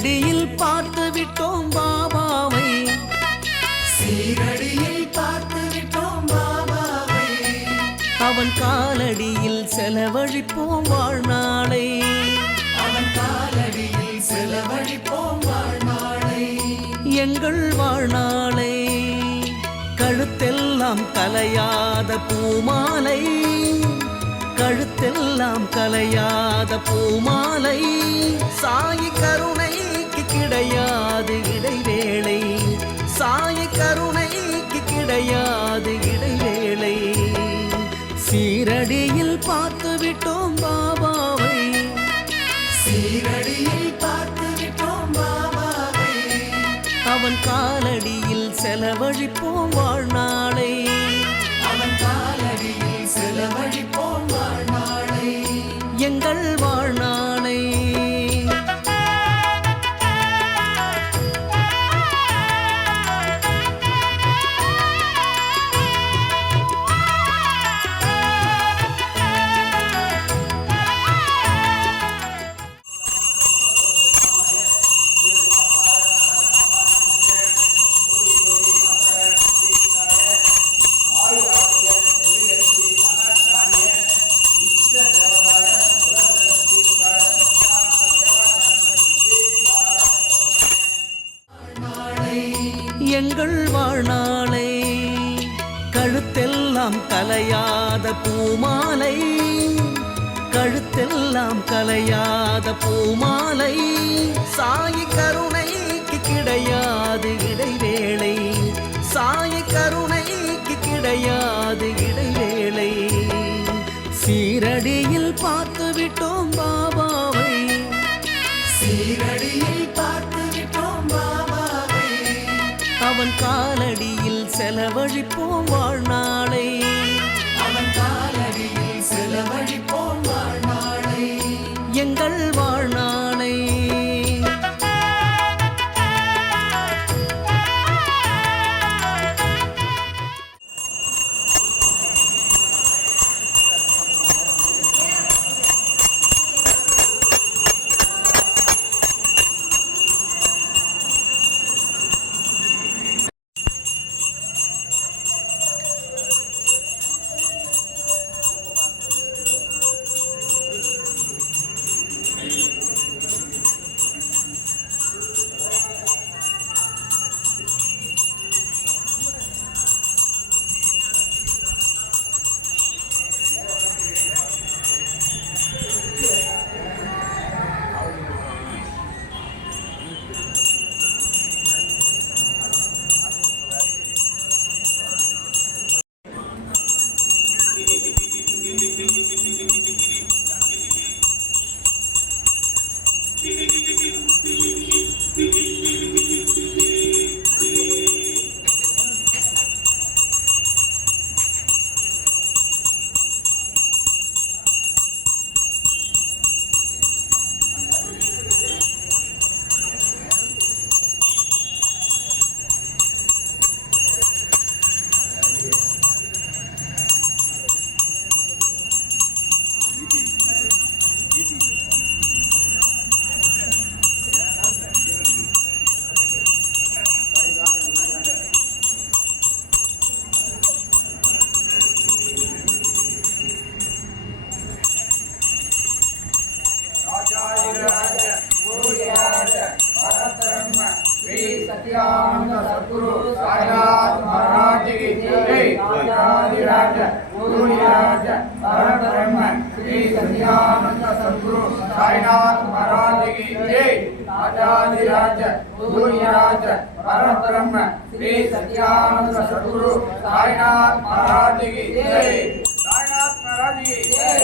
சீரடியில் பார்த்து விட்டோம் பாபாவை. சீரடியில் பார்த்து விட்டோம் பாபாவை. அவன் காலடியில் செலவழிப்போம் வாழ்நாளை. அவன் காலடியில் செலவழிப்போம் வாழ்நாளை. எங்கள் வாழ்நாளை. கழுத்தெல்லாம் கலையாத பூமாலை. கழுத்தெல்லாம் கலையாத பூமாலை. சாயி கருணைக்கு கிடையாது இடைவேளை. சாயி கருணைக்கு கிடையாது இடைவேளை. சீரடியில் பார்த்து விட்டோம் பாபாவை. சீரடியில் பார்த்து விட்டோம் பாபாவை. அவன் காலடியில் செலவழிப்போம் கழுத்தெல்லாம் கலையாத பூமாலை கழுத்தெல்லாம் கலையாத பூமாலை சாயி கருணைக்கு கிடையாது இடைவேளை சாயி கருணைக்கு கிடையாது இடைவேளை. சீரடியில் பார்த்து விட்டோம் பாபாவை சீரடியில் பார்த்து அவன் காலடியில் செலவழிப்போம் வாழ்நாளை. அவன் காலடியில் செலவழிப்போம் வாழ்நாளை. எங்கள் வாழ்நாளை సాయినాథ్ మహారాజ్కి జై. సాయినాథ్ మహారాజ్ జై.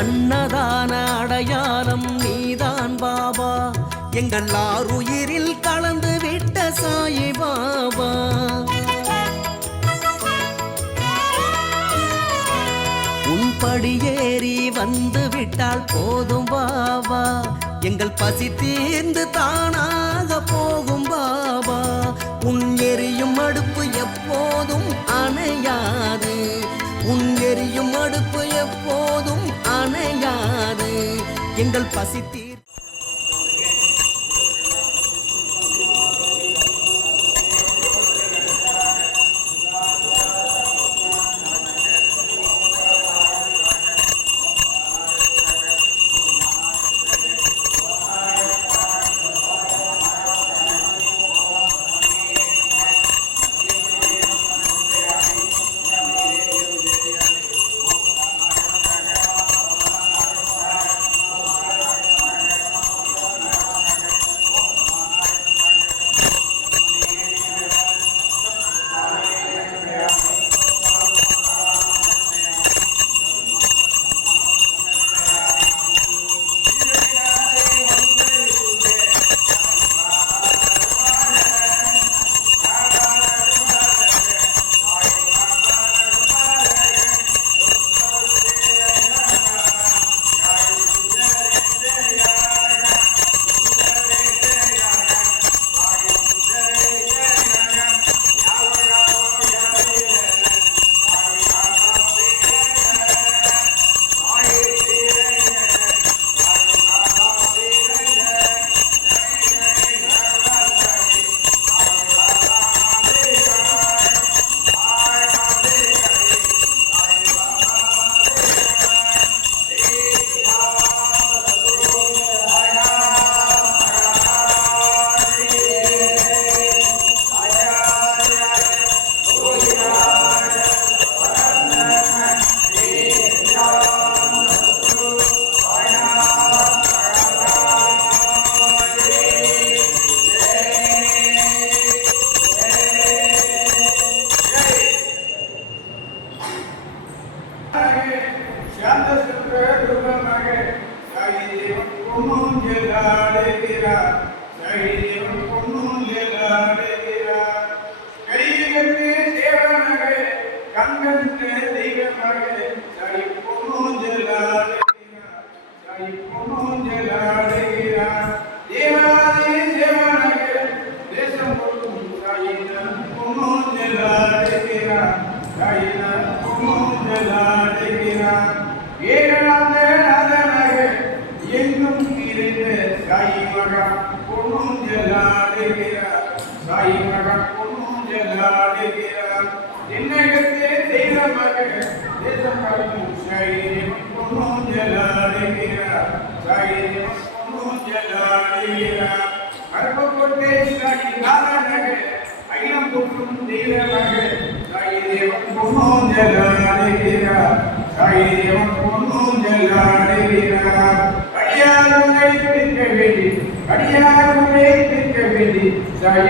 அன்னதான அடையாளம் நீதான் பாபா. எங்கள் ஆறுயிரில் கலந்து விட்ட சாயி பாபா. உன் படியேறி வந்து விட்டால் போதும் பாபா. எங்கள் பசி தீர்ந்து தானாக போகும் பாபா. உன் எரியும் அடுப்பு எப்போதும் அணையாது. உன் எரியும் அடுப்பு எப்போ அணங்காது எங்கள் பசி அடியாருமை பிற்க வேண்டி அடியாருமை பிற்க வேண்டி சாயி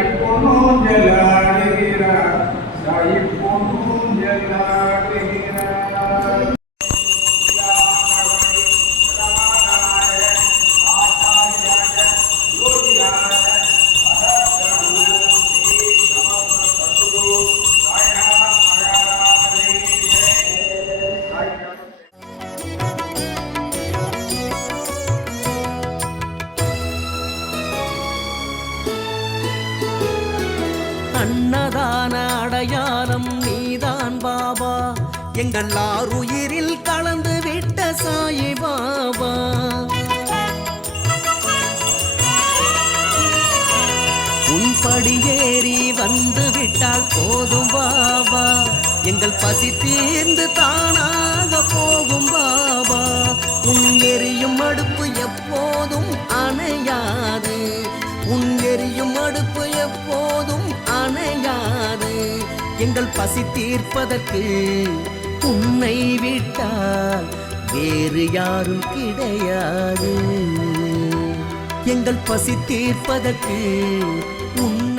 அன்னதான அடையாளம் நீதான் பாபா. எங்கள் ஆறுயிரில் கலந்து விட்ட சாயி பாபா. படியேறி வந்து விட்டால் போதும் பாபா. எங்கள் பசி தீர்ந்து தானாக போகும் பாபா. உன் எரியும் அடுப்பு எப்போதும் அணையாது. உன் எரியும் அடுப்பு எப்போ அணையாது. எங்கள் பசி தீர்ப்பதற்கு உன்னை விட்டால் வேறு யாரும் கிடையாது. எங்கள் பசி தீர்ப்பதற்கு உன்னை